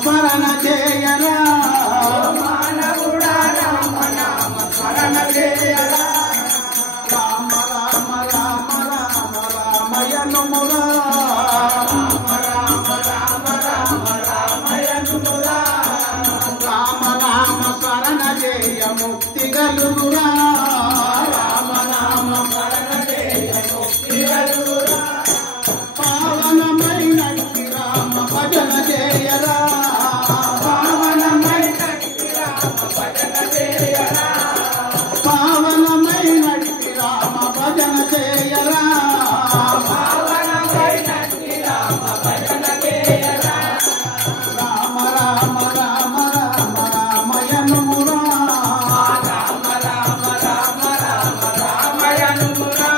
స్మరణ చేయరా మానవుడా రామ నామ స్మరణ చేయరా రామ రామ రామ రామ రామయనుమురా రామ రామ రామ రామ రామయనుమురా రామ నామ స్మరణ చేయ ముక్తి గలుగురా రామ నామ స్మరణ చేయ ముక్తి గలుగురా పావనమైనట్టి రామ భజన చేయరా పావనమైనట్టి రామ భజన చేయరా పావనమైనట్టి రామ భజన చేయరా పావనమైనట్టి రామ భజన చేయరా రామ రామ రామ రామ రామయనుమురా రామ రామ రామ రామ రామయనుమురా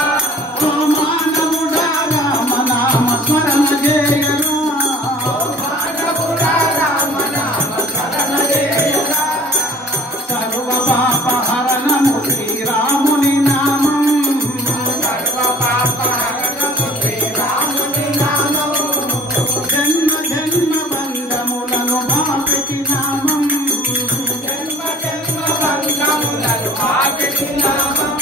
మానవుడా రామ నామ స్మరణ చేయరా మానవుడా రామ నామ స్మరణ చేయరా సర్వ పాప హరణము శ్రీరాముని నామం సర్వ పాప హరణము శ్రీరాముని నామం జన్మ జన్మ బంధములను బాపెట్టి నామం జన్మ జన్మ బంధములను బాపెట్టి నామం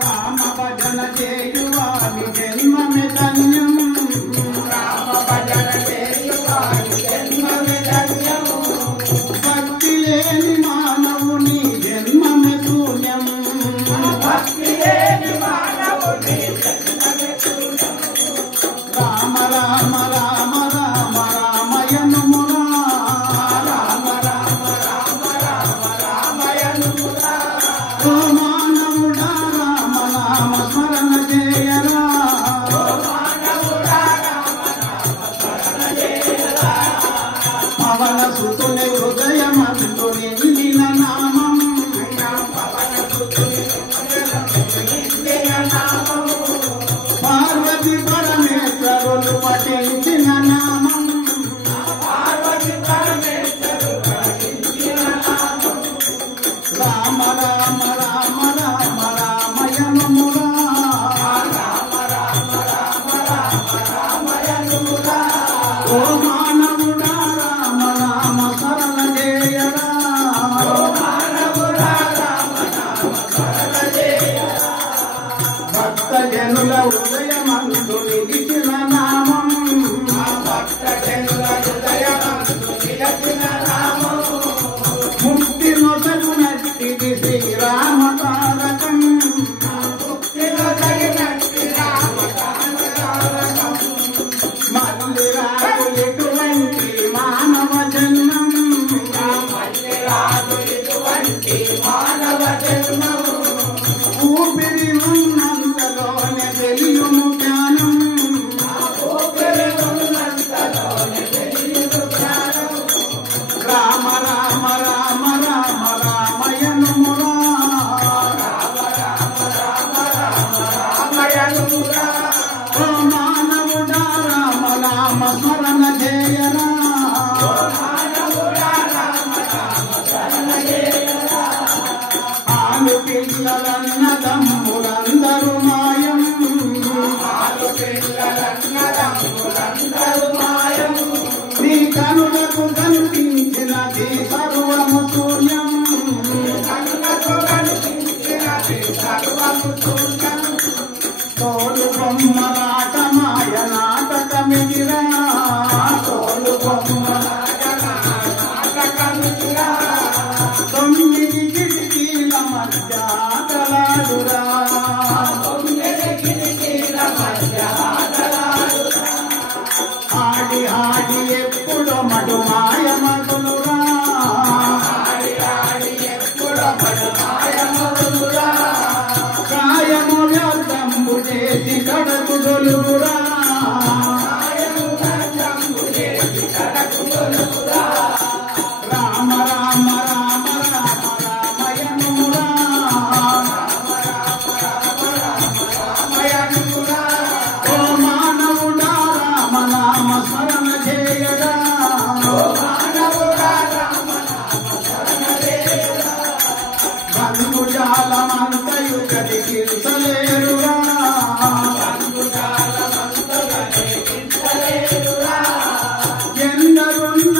రామ భజన చేయువాని జన్మమే ధన్యం రామ భజన చేయువాని జన్మమే ధన్యం భక్తి లేని మానవుని జన్మమే శూన్యం భక్తి లేని మానవుని జన్మమే శూన్యం రామ రామ రామ రామ రామయనుమురా రామ రామ రామ రామ రామయనుమురా ఓ మానవుడా రామ నామ స్మరణ చేయరా మానవుడా రామ నామ స్మరణ చేయరా పవన సుతుని హృదయమందు నిండిన నామం పవన సుతుని హృదయమందు నిండిన నామం పార్వతి పరమేశ్వరులు పఠించిన నామం పార్వతి పరమేశ్వరులు పఠించిన నామం రామ రామ రామ రామ రామయనుమురా రామ రామ రామ రామ రామయనుమురా ఓ మానవుడా రామ నామ స్మరణ చేయరా మానవుడా రామ నామ స్మరణ చేయరా భక్త జనుల హృదయమందు నిలిచిన నామం భక్త జనుల హృదయమందు నిలిచిన నామం ముక్తి నొసగునట్టిది శ్రీరామ తారకం ముక్తి నొసగినట్టి రామ తారకం మళ్ళీ రాదు ఎటువంటి మానవ జన్మం మళ్ళీ రాదు ఎటువంటి మానవ జన్మం ఊపిరి ఉన్నంతలోనే తెలియుము జ్ఞానం ఊపిరి ఉన్నంతలోనే తెలియుము జ్ఞానం రామ రామ రామ రామ రామయనుమురా రామ రామ రామ రామ రామయనుమురా ఓ మానవుడా రామ నామ స్మరణ చేయరా మానవుడా రామ నామ స్మరణ చేయరా ఆలు పిల్లలన్నదమ్ములందరూ మాయం ఆలు పిల్లలన్నదమ్ములందరూ మాయం నీ కనులకు కనిపించినది సర్వము శూన్యం కనులకు కనిపించినది సర్వము శూన్యం తోలు బొమ్మలాట మాయ నాటకమిదిరా తోలు బొమ్మలాట నాటకమిదిరా 9 కిటికీల మధ్య ఆటలాడురా 9 కిటికీల మధ్య ఆటలాడురా ఆడి ఆడి ఎప్పుడో మడు మాయమగులురా ఆడి ఆడి ఎప్పుడో మడు మాయమగులురా కాయము వ్యర్థంబు చేసి కడకు దొలుగురా కాయము వ్యర్థంబు చేసి కడకు దొలుగురా రామ రామ రామ రామ రామయనుమురా రామ రామ రామ రామ రామయనుమురా ఓ మానవుడా రామ నామ స్మరణ చేయరా ఓ మానవుడా రామ నామ స్మరణ చేయరా బంధుజాలమంతయు కదిలించలేరురా బంధుజాలమంతయు కదిలించలేరురా ఎందరున్న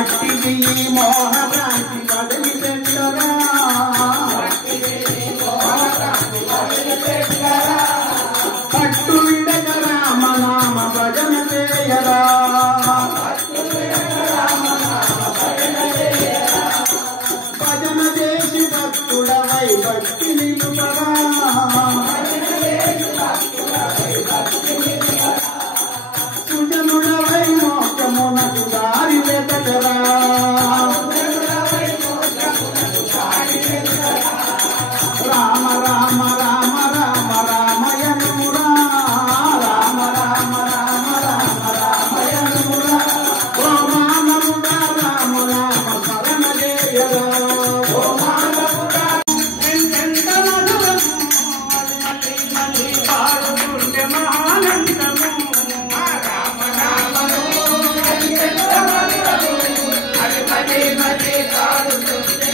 భక్తిని మోహభ్రాంతి వదిలిపెట్టరా పట్టు విడక రామనామ భజన చేయరా భజన చేసి భక్తుడవై భక్తి నిలుపరా సుజనుడవై మోక్షమునకు దారి వెతకరా రామ రామ రామ రామ రామయనురా రామ రామ రామ రామ రామయనురా ఓ మానవుడా రామ రామ శరణ జయరా ఓ మానవుడా ఎంత మధురము మళ్ళీ మళ్ళీ పాడుతుంటే మహానందము రామ రామను ఎంత మధురము అది మళ్ళీ మళ్ళీ పాడుతుంటే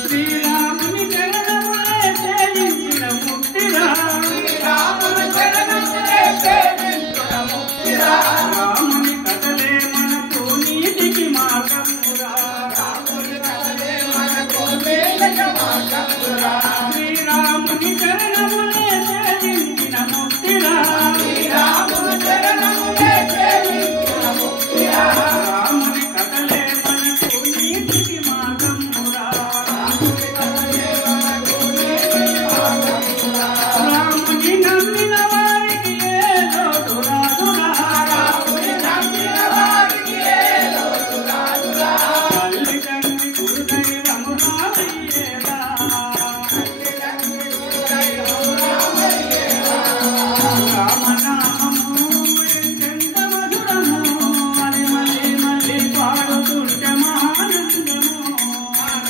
శ్రీరాముని చరణములే సేవించిన ముక్తిరా శ్రీరాముని చరణములే సేవించిన ముక్తిరా రాముని కథలే మనకు నీతికి మార్గమురా రాముని కథలే మనకు నీతికి మార్గమురా శ్రీరాముని చరణములే సేవించిన ముక్తిరా శ్రీరాముని చరణములే సేవించిన ముక్తిరా రాముని కథలే మనకు నీతికి మార్గమురా రాముని నమ్మిన వారికి ఏ లోటు రాదురా రాముని నమ్మిన వారికి ఏ లోటు రాదురా తల్లి తండ్రి గురుదైవము రామయ్యేరా తల్లి తండ్రి గురుదైవము రామయ్యేరా రామనామము ఎంత మధురము అది మళ్ళీ మళ్ళీ పాడుతుంటే మహానందము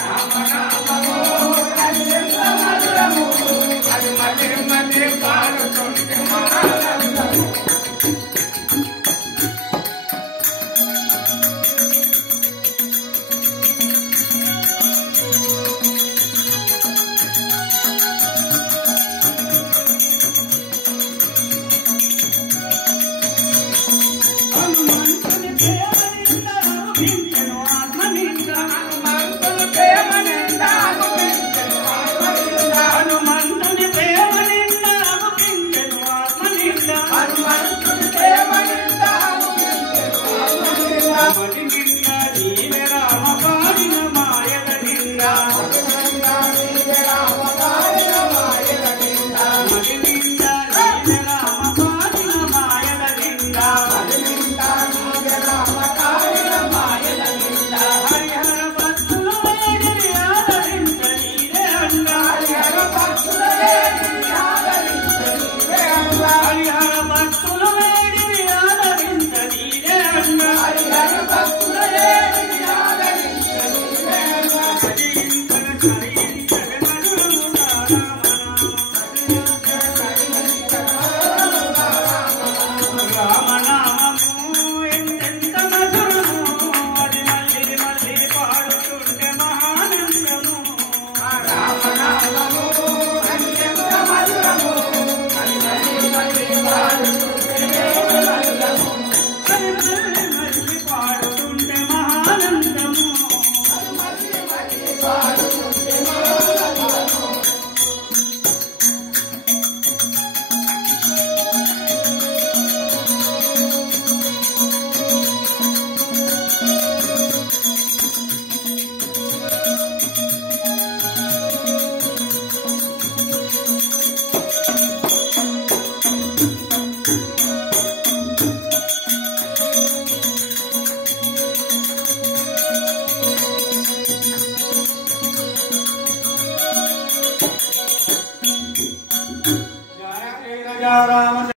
రామనామము ఎంత మధురము అది మళ్ళీ మళ్ళీ పాడుతుంటే మహానందము హనుమంతుని ప్రేమనింద అనుభవించెను ఆత్మనింద హనుమంతుని ప్రేమనింద అనుభవించెను ఆత్మనింద హనుమంతుని ప్రేమనింద అనుభవించెను ఆత్మనింద హనుమంతుని ప్రేమనింద అనుభవించెను ఆత్మనింద మది నింద నీవే రామ పాడిన మాయల నింద మది నింద నీవే రామ పాడిన మాయల నింద మది నింద నీవే రామ పాడిన మాయల నింద మది నింద నీవే రామ పాడిన మాయల నింద హరిహర భక్తులు వేడిని ఆదరించ నీవే అండ హరిహర భక్తులు వేడిని ఆదరించ నీవే అండ హరిహర భక్తులు వేడిని ఆదరించ నీవే అండ హరిహర భక్తులు వేడిని ఆదరించ నీవే అండ హరించగ హరించగ నడుముగా రామనామము